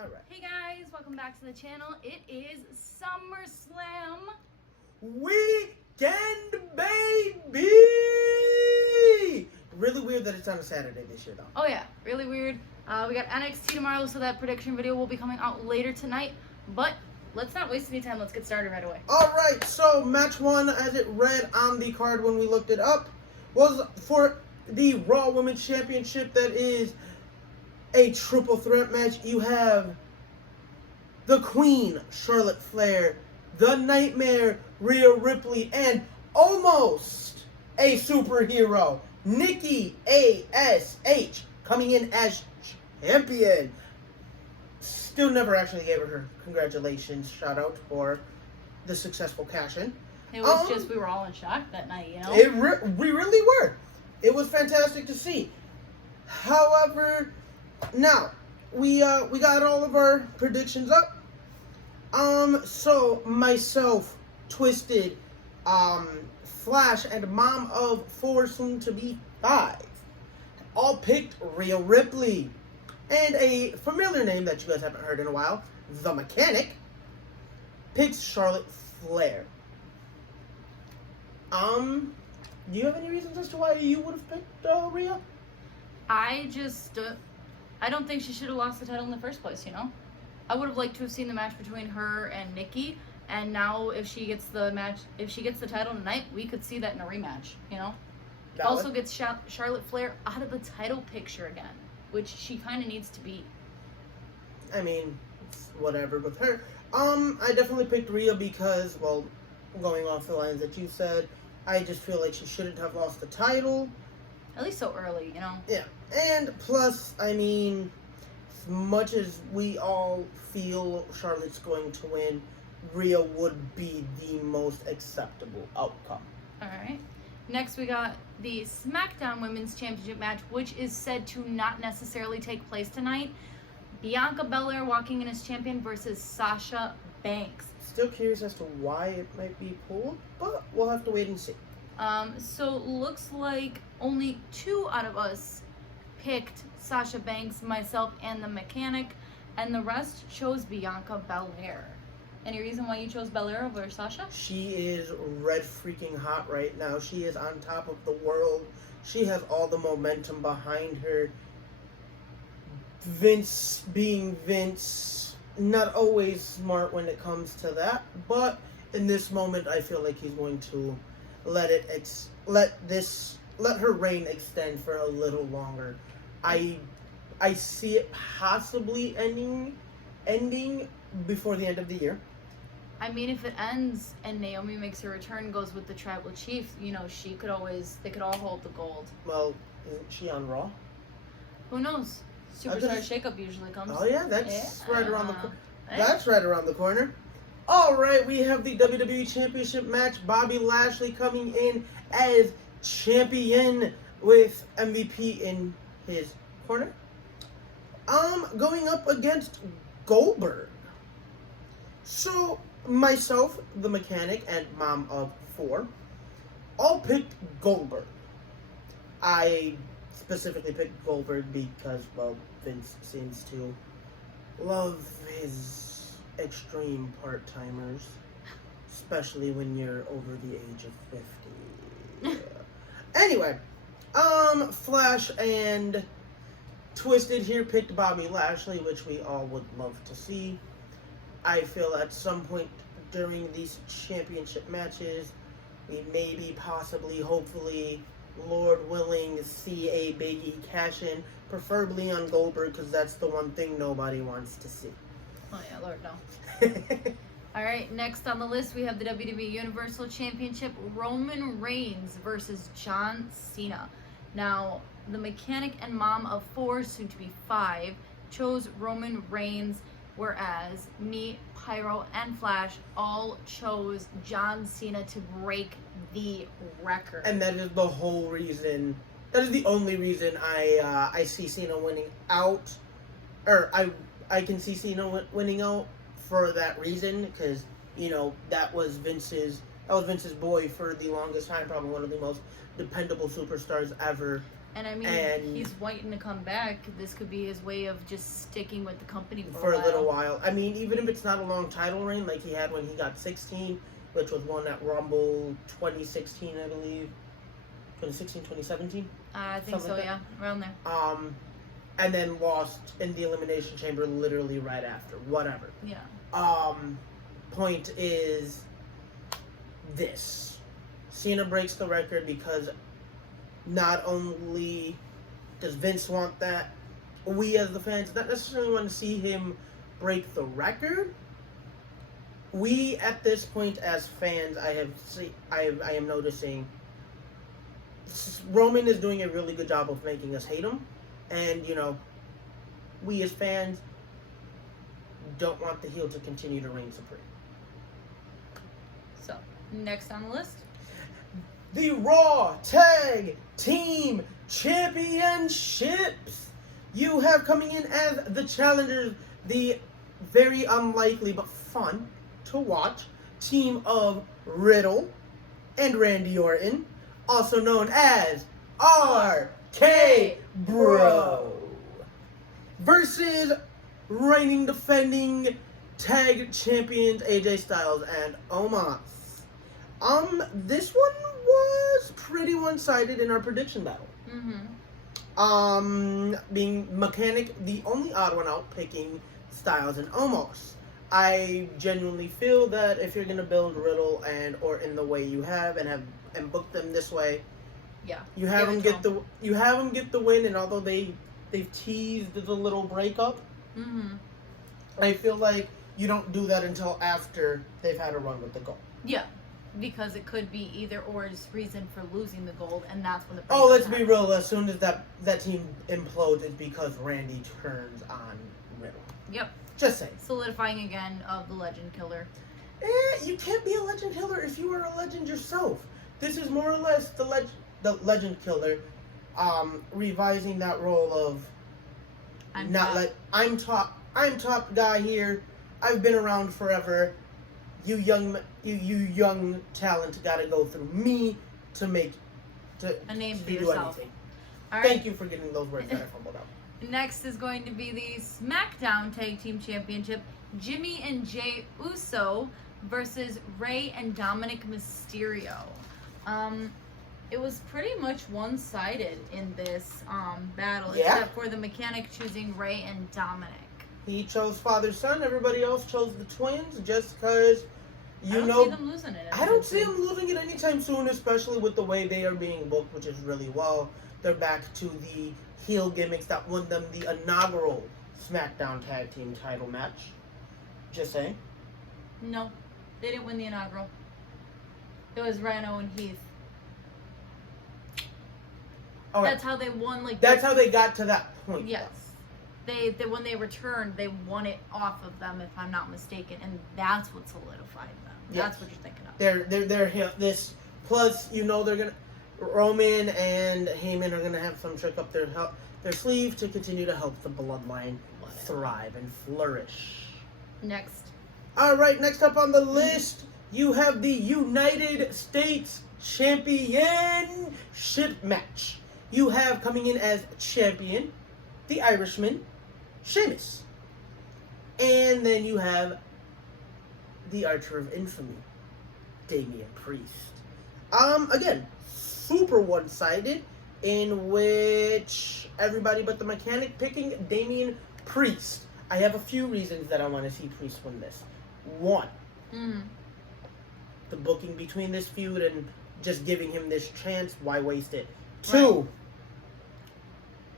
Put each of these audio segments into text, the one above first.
Alright. Hey guys, welcome back to the channel. It is SummerSlam Weekend, baby! Really weird that it's on a Saturday this year, though. Oh yeah, really weird. We got NXT tomorrow, so that prediction video will be coming out later tonight. But let's not waste any time. Let's get started right away. Alright, so match 1, as it read on the card when we looked it up, was for the Raw Women's Championship. That is a triple threat match. You have the Queen, Charlotte Flair, the Nightmare, Rhea Ripley, and almost a superhero, Nikki, A.S.H, coming in as champion. Still never actually gave her congratulations shout out for the successful cash-in. It was just, we were all in shock that night, you know? We really were. It was fantastic to see. However, now, we got all of our predictions up. So myself, Twisted, Flash, and Mom of 4, soon to be 5, all picked Rhea Ripley. And a familiar name that you guys haven't heard in a while, The Mechanic, picks Charlotte Flair. Do you have any reasons as to why you would have picked Rhea? I don't think she should have lost the title in the first place, you know? I would have liked to have seen the match between her and Nikki, and now if she gets the title tonight, we could see that in a rematch, you know? It also gets Charlotte Flair out of the title picture again, which she kind of needs to be. I mean, it's whatever with her. I definitely picked Rhea because, well, going off the lines that you said, I just feel like she shouldn't have lost the title. At least so early, you know? Yeah. And plus, I mean, as much as we all feel Charlotte's going to win, Rhea would be the most acceptable outcome. Alright. Next, we got the Smackdown Women's Championship match, which is said to not necessarily take place tonight. Bianca Belair walking in as champion versus Sasha Banks. Still curious as to why it might be pulled, but we'll have to wait and see. So looks like only 2 out of us picked Sasha Banks, myself, and the Mechanic, and the rest chose Bianca Belair. Any reason why you chose Belair over Sasha? She is red freaking hot right now. She is on top of the world. She has all the momentum behind her. Vince being Vince, not always smart when it comes to that, but in this moment I feel like he's going to let her reign extend for a little longer. I see it possibly ending before the end of the year. I mean, if it ends and Naomi makes her return, goes with the tribal chief, you know, they could all hold the gold. Well, isn't she on Raw? Who knows? Superstar shakeup usually comes. Oh yeah, that's right around the corner. That's right around the corner. All right, we have the WWE Championship match. Bobby Lashley coming in as champion with MVP in his corner. Going up against Goldberg. So myself, the Mechanic, and Mom of 4 all picked Goldberg. I specifically picked Goldberg because, well, Vince seems to love his extreme part-timers, especially when you're over the age of 50. Anyway, Flash and Twisted here picked Bobby Lashley, which we all would love to see. I feel at some point during these championship matches, we maybe, possibly, hopefully, Lord willing, see a Big E cash in, preferably on Goldberg, because that's the one thing nobody wants to see. Oh yeah, Lord no. Alright, next on the list we have the WWE Universal Championship, Roman Reigns versus John Cena. Now, the Mechanic and Mom of 4, soon to be 5, chose Roman Reigns, whereas me, Pyro, and Flash all chose John Cena to break the record. And that is the whole reason, that is the only reason I see Cena winning out, or I can see Cena winning out for that reason, because, you know, that was Vince's boy for the longest time, probably one of the most dependable superstars ever And I mean, he's waiting to come back. This could be his way of just sticking with the company for a little while. I mean, even if it's not a long title reign like he had when he got 16, which was won at Rumble 2016, I believe. 2016, 2017? I think so, yeah. Around there. And then lost in the Elimination Chamber literally right after. Whatever. Yeah. Point is this. Cena breaks the record because not only does Vince want that, we as the fans not necessarily want to see him break the record. We at this point as fans, I am noticing Roman is doing a really good job of making us hate him, and you know, we as fans don't want the heel to continue to reign supreme. So, next on the list, the Raw Tag Team Championships. You have coming in as the challengers, the very unlikely but fun to watch team of Riddle and Randy Orton, also known as RKBro, versus reigning defending tag champions AJ Styles and Omos. This one was pretty one-sided in our prediction battle. Being Mechanic the only odd one out, picking Styles and Omos. I genuinely feel that if you're gonna build Riddle and Orton the way you have and book them this way, yeah, you have them get the win. And although they've teased the little breakup, I feel like you don't do that until after they've had a run with the gold. Yeah, because it could be either or's reason for losing the gold, and that's when the let's be real. As soon as that team implodes, it's because Randy turns on Riddle. Yep. Just saying. Solidifying again of the legend killer. You can't be a legend killer if you are a legend yourself. This is more or less the legend killer, revising that role of I'm top guy here. I've been around forever. You young talent gotta go through me to make a name for do yourself. Anything. All right. Thank you for getting those words that I fumbled out. Next is going to be the Smackdown Tag Team Championship. Jimmy and Jey Uso versus Rey and Dominic Mysterio. It was pretty much one-sided in this battle, except for the Mechanic choosing Rey and Dominic. He chose father-son. Everybody else chose the twins just because, I don't see them losing it. I don't see them losing it anytime soon, especially with the way they are being booked, which is really well. They're back to the heel gimmicks that won them the inaugural SmackDown Tag Team title match. Just saying. No, they didn't win the inaugural. It was Rhino and Heath. Oh, that's how they won. That's how they got to that point. Yes, they when they returned, they won it off of them, if I'm not mistaken, and that's what solidified them. Yes. That's what you're thinking of. They're this plus they're gonna Roman and Heyman are gonna have some trick up their sleeve to continue to help the bloodline thrive and flourish. Next. All right, next up on the list, you have the United States Championship match. You have coming in as champion, the Irishman, Sheamus. And then you have the Archer of Infamy, Damian Priest. Again, super one-sided, in which everybody but the Mechanic picking Damian Priest. I have a few reasons that I want to see Priest win this. One, the booking between this feud and just giving him this chance, why waste it? Two,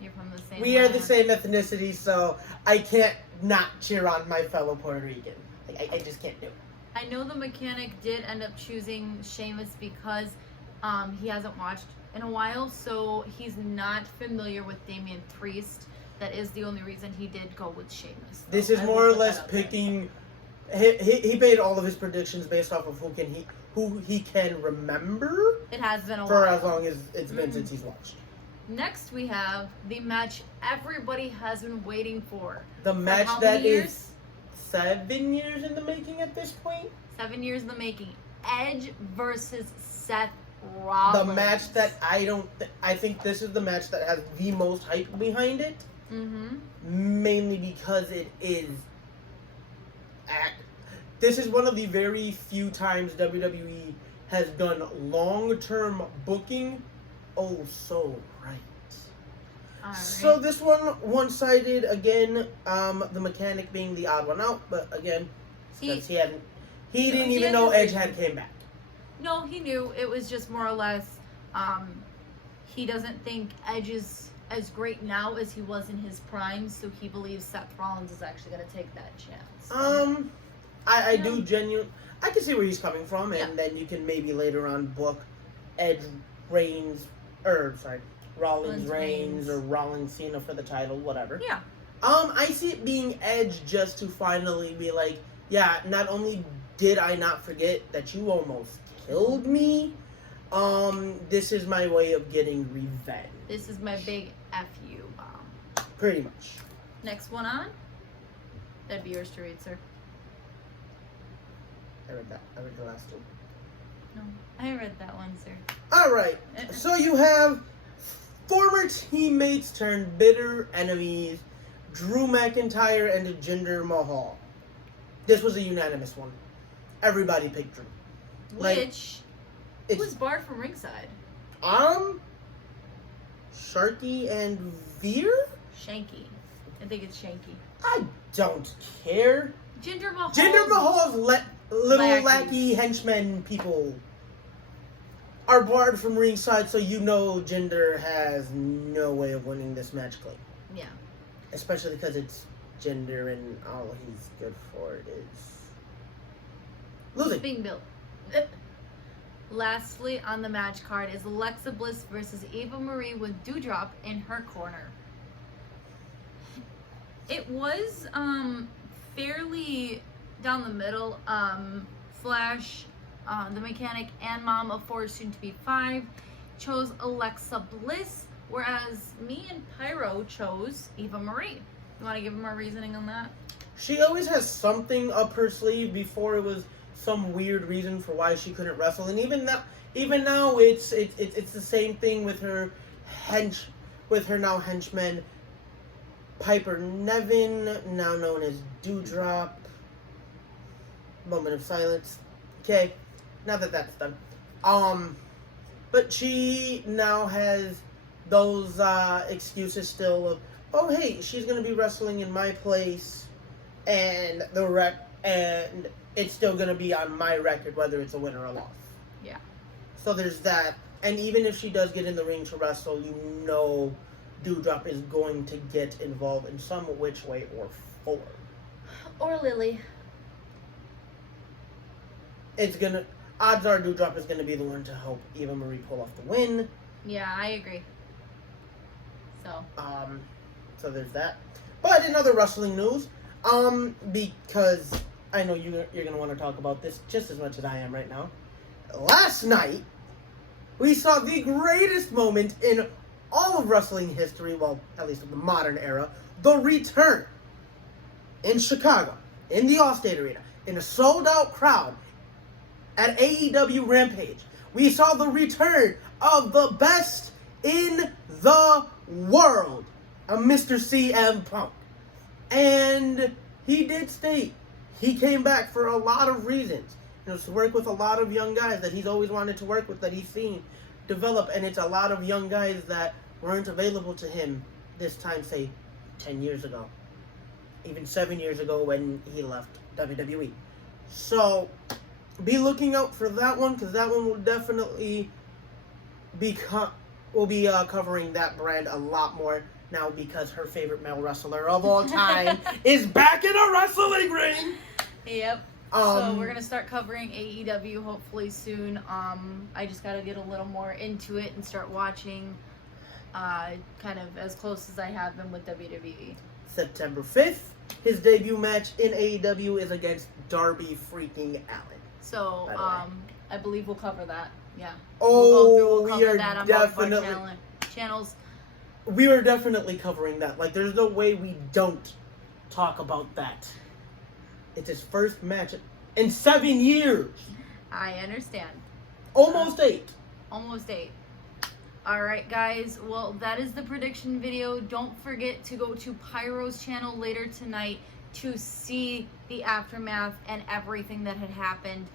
you're from the same we are the same ethnicity, so I can't not cheer on my fellow Puerto Rican. I just can't do it. I know the Mechanic did end up choosing Sheamus because he hasn't watched in a while, so he's not familiar with Damian Priest. That is the only reason he did go with Sheamus. This is more or less picking. He made all of his predictions based off of who he can remember. It has been a while. For as long as it's been since he's watched. Next, we have the match everybody has been waiting for. The match that is 7 years in the making at this point. 7 years in the making. Edge versus Seth Rollins. The match that I think this is the match that has the most hype behind it. Mm-hmm. Mainly because it is. This is one of the very few times WWE has done long-term booking. Oh, so right. Right. So this one-sided again. The mechanic being the odd one out, but again, because he didn't even know Edge had came back. No, he knew. It was just more or less. He doesn't think Edge is as great now as he was in his prime, so he believes Seth Rollins is actually going to take that chance. I do genuinely. I can see where he's coming from, and Yeah. then you can maybe later on book Edge Rollins Reigns or Rollins Cena for the title, whatever. Yeah. I see it being Edge just to finally be like, yeah, not only did I not forget that you almost killed me, this is my way of getting revenge. This is my big FU bomb. Pretty much. Next one on? That'd be yours to read, sir. I read that. I read the last two. No, I read that one, sir. Alright, so you have former teammates turned bitter enemies, Drew McIntyre and Jinder Mahal. This was a unanimous one. Everybody picked Drew. Which was barred from ringside. Sharky and Veer? Shanky. I think it's Shanky. I don't care. Jinder Mahal. Jinder Mahal's little Lackeys. lackey henchmen people are barred from ringside, so you know Jinder has no way of winning this match clean. Yeah. Especially because it's Jinder and all he's good for is losing. Being built. Lastly, on the match card is Alexa Bliss versus Eva Marie with Doudrop in her corner. It was fairly down the middle. Flash, the mechanic, and Mom of 4 soon to be 5 chose Alexa Bliss, whereas me and Pyro chose Eva Marie. You want to give them our reasoning on that? She always has something up her sleeve. Before it was some weird reason for why she couldn't wrestle, and even now it's the same thing with her henchmen. Piper Niven, now known as Doudrop. Moment of silence. Okay, now that that's done. But she now has those excuses still of, oh hey, she's gonna be wrestling in my place, and and it's still gonna be on my record whether it's a win or a loss. Yeah. So there's that, and even if she does get in the ring to wrestle, you know Doudrop is going to get involved in some which way or form. Or Lily. Odds are Doudrop is gonna be the one to help Eva Marie pull off the win. Yeah, I agree. So there's that. But in other wrestling news, because I know you're gonna want to talk about this just as much as I am right now. Last night, we saw the greatest moment in all of wrestling history, well, at least of the modern era, the return in Chicago, in the Allstate Arena, in a sold-out crowd at AEW Rampage. We saw the return of the best in the world, a Mr. CM Punk. And he did state he came back for a lot of reasons. To work with a lot of young guys that he's always wanted to work with, that he's seen develop, and it's a lot of young guys that weren't available to him this time, say, 10 years ago. Even 7 years ago when he left WWE. So, be looking out for that one, because that one will definitely be covering that brand a lot more now, because her favorite male wrestler of all time is back in a wrestling ring. Yep. So we're gonna start covering AEW hopefully soon. I just gotta get a little more into it and start watching, kind of as close as I have been with WWE. September 5th, his debut match in AEW is against Darby freaking Allin. So I believe we'll cover that. Yeah. Oh, we'll we are that on definitely both of our channels. We are definitely covering that. Like, there's no way we don't talk about that. It's his first match in 7 years. I understand. Almost 8. Almost 8. Alright guys, well that is the prediction video. Don't forget to go to Pyro's channel later tonight to see the aftermath and everything that had happened.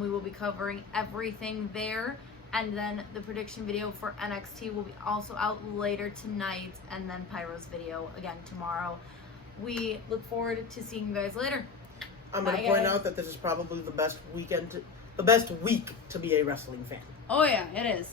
We will be covering everything there, and then the prediction video for NXT will be also out later tonight, and then Pyro's video again tomorrow. We look forward to seeing you guys later. I'm going to point out that this is probably the best week to be a wrestling fan. Oh yeah, it is.